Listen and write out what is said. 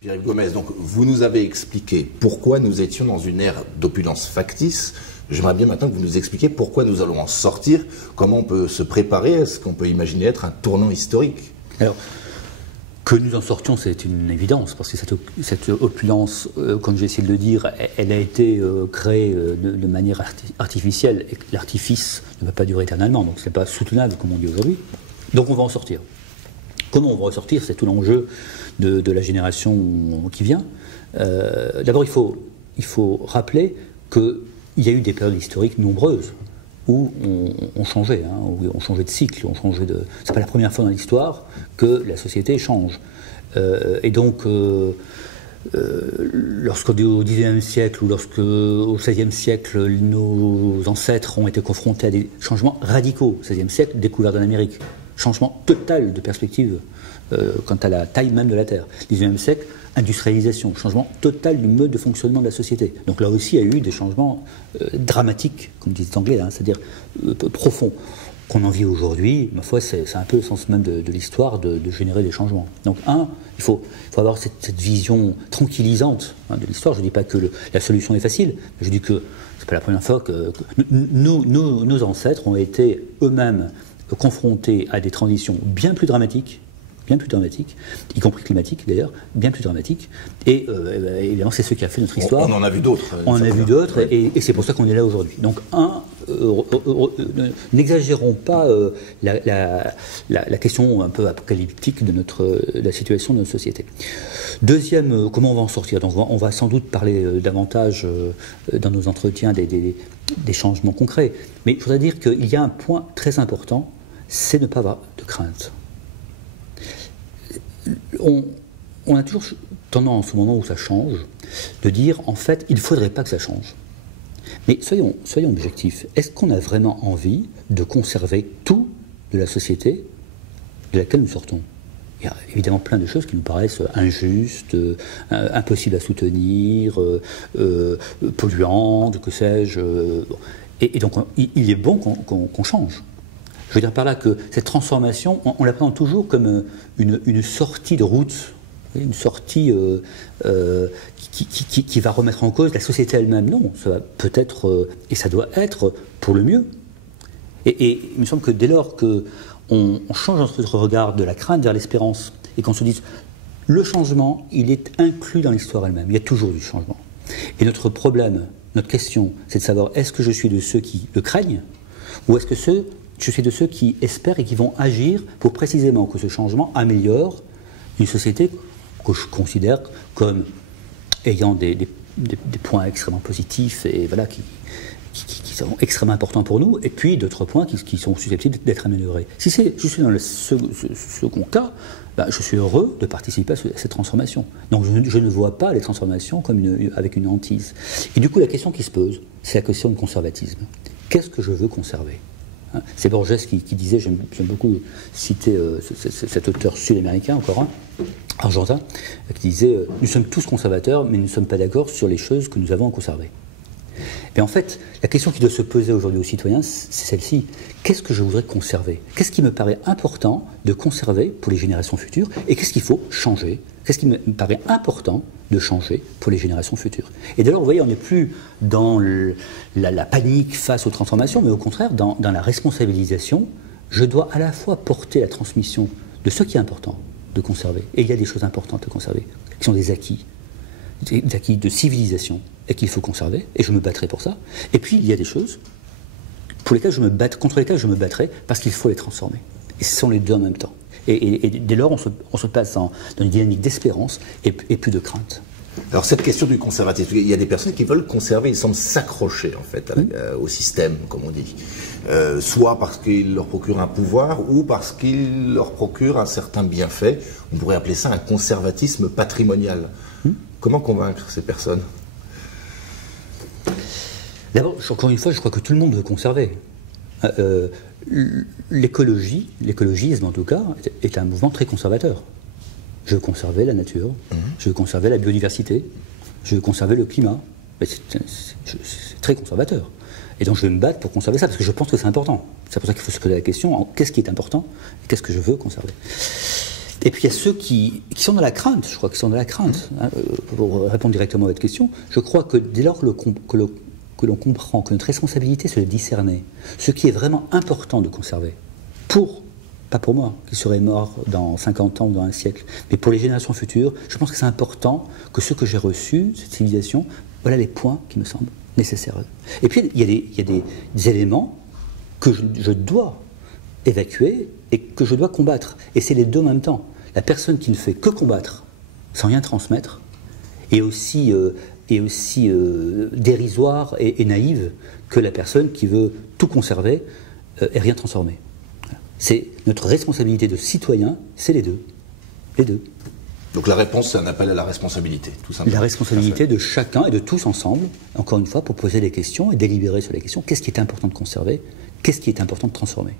Pierre-Yves Gomez, donc vous nous avez expliqué pourquoi nous étions dans une ère d'opulence factice. J'aimerais bien maintenant que vous nous expliquiez pourquoi nous allons en sortir, comment on peut se préparer, est-ce qu'on peut imaginer être un tournant historique? Alors, que nous en sortions, c'est une évidence, parce que cette opulence, comme j'ai essayé de le dire, elle a été créée de manière artificielle, et l'artifice ne va pas durer éternellement, donc ce n'est pas soutenable, comme on dit aujourd'hui. Donc on va en sortir. Comment on va en sortir? C'est tout l'enjeu de la génération qui vient. D'abord, il faut rappeler qu'il y a eu des périodes historiques nombreuses où on changeait, où on changeait de cycle, c'est pas la première fois dans l'histoire que la société change. Et donc, lorsqu'au XIXe siècle ou lorsqu'au XVIe siècle, nos ancêtres ont été confrontés à des changements radicaux, au XVIe siècle, découverte en Amérique, changement total de perspective quant à la taille même de la Terre. XIXe siècle, industrialisation, changement total du mode de fonctionnement de la société. Donc là aussi, il y a eu des changements dramatiques, comme disent les Anglais, c'est-à-dire profonds, qu'on en vit aujourd'hui. Ma foi, c'est un peu le sens même de l'histoire de générer des changements. Donc, il faut avoir cette vision tranquillisante de l'histoire. Je ne dis pas que la solution est facile, mais je dis que c'est pas la première fois que nos ancêtres ont été eux-mêmes confrontés à des transitions bien plus dramatiques, y compris climatiques d'ailleurs, bien plus dramatiques. Et évidemment, c'est ce qui a fait notre histoire. On en a vu d'autres. On en a vu d'autres, et c'est pour ça qu'on est là aujourd'hui. Donc, n'exagérons pas la question un peu apocalyptique de la situation de notre société. Deuxième, comment on va en sortir? Donc, on va sans doute parler davantage dans nos entretiens des changements concrets. Mais je voudrais dire qu'il y a un point très important, c'est ne pas avoir de crainte. On a toujours tendance, au moment où ça change, de dire, en fait, il ne faudrait pas que ça change. Mais soyons objectifs. Est-ce qu'on a vraiment envie de conserver tout de la société de laquelle nous sortons? Il y a évidemment plein de choses qui nous paraissent injustes, impossibles à soutenir, polluantes, que sais-je. Et donc, il est bon qu'on change. Je veux dire par là que cette transformation, on la prend toujours comme une sortie de route, une sortie qui va remettre en cause la société elle-même. Non, ça va peut-être, et ça doit être pour le mieux. Et il me semble que dès lors qu'on change notre regard de la crainte vers l'espérance, et qu'on se dise, le changement, il est inclus dans l'histoire elle-même, il y a toujours du changement. Et notre problème, notre question, c'est de savoir, est-ce que je suis de ceux qui le craignent, ou est-ce que je suis de ceux qui espèrent et qui vont agir pour précisément que ce changement améliore une société que je considère comme ayant des points extrêmement positifs et voilà, qui sont extrêmement importants pour nous, et puis d'autres points qui sont susceptibles d'être améliorés. Si je suis dans le second cas, je suis heureux de participer à cette transformation. Donc je ne vois pas les transformations comme avec une hantise. Et du coup, la question qui se pose, c'est la question du conservatisme. Qu'est-ce que je veux conserver ? C'est Borges qui disait, j'aime beaucoup citer cet auteur sud-américain, encore un, argentin, qui disait « Nous sommes tous conservateurs, mais nous ne sommes pas d'accord sur les choses que nous avons à conserver ». Et en fait, la question qui doit se poser aujourd'hui aux citoyens, c'est celle-ci. Qu'est-ce que je voudrais conserver? Qu'est-ce qui me paraît important de conserver pour les générations futures? Et qu'est-ce qu'il faut changer? Qu'est-ce qui me paraît important de changer pour les générations futures? Et dès lors, vous voyez, on n'est plus dans la panique face aux transformations, mais au contraire, dans la responsabilisation. Je dois à la fois porter la transmission de ce qui est important de conserver. Et il y a des choses importantes à conserver, qui sont des acquis de civilisation, et qu'il faut conserver, et je me battrai pour ça. Et puis, il y a des choses contre lesquelles je me battrai parce qu'il faut les transformer. Et ce sont les deux en même temps. Et dès lors, on se passe dans une dynamique d'espérance et plus de crainte. Alors, cette question du conservatisme, il y a des personnes qui veulent conserver, ils semblent s'accrocher, en fait, au système, comme on dit. Soit parce qu'il leur procure un pouvoir, ou parce qu'il leur procure un certain bienfait. On pourrait appeler ça un conservatisme patrimonial. Comment convaincre ces personnes? D'abord, encore une fois, je crois que tout le monde veut conserver. L'écologisme en tout cas, est un mouvement très conservateur. Je veux conserver la nature, je veux conserver la biodiversité, je veux conserver le climat. C'est très conservateur. Et donc je vais me battre pour conserver ça, parce que je pense que c'est important. C'est pour ça qu'il faut se poser la question, qu'est-ce qui est important et qu'est-ce que je veux conserver. Et puis il y a ceux qui sont dans la crainte, je crois qu'ils sont dans la crainte. Hein, pour répondre directement à votre question, je crois que dès lors que l'on comprend que notre responsabilité c'est de discerner ce qui est vraiment important de conserver, pas pour moi, qui serait mort dans 50 ans ou dans un siècle, mais pour les générations futures, je pense que c'est important que ce que j'ai reçu, cette civilisation, voilà les points qui me semblent nécessaires. Et puis il y a des éléments que je dois évacuer et que je dois combattre. Et c'est les deux en même temps. La personne qui ne fait que combattre, sans rien transmettre, est aussi dérisoire et naïve que la personne qui veut tout conserver et rien transformer. Voilà. C'est notre responsabilité de citoyen, c'est les deux. Les deux. Donc la réponse, c'est un appel à la responsabilité, tout simplement. La responsabilité de chacun et de tous ensemble, encore une fois, pour poser des questions et délibérer sur les questions. Qu'est-ce qui est important de conserver ? Qu'est-ce qui est important de transformer ?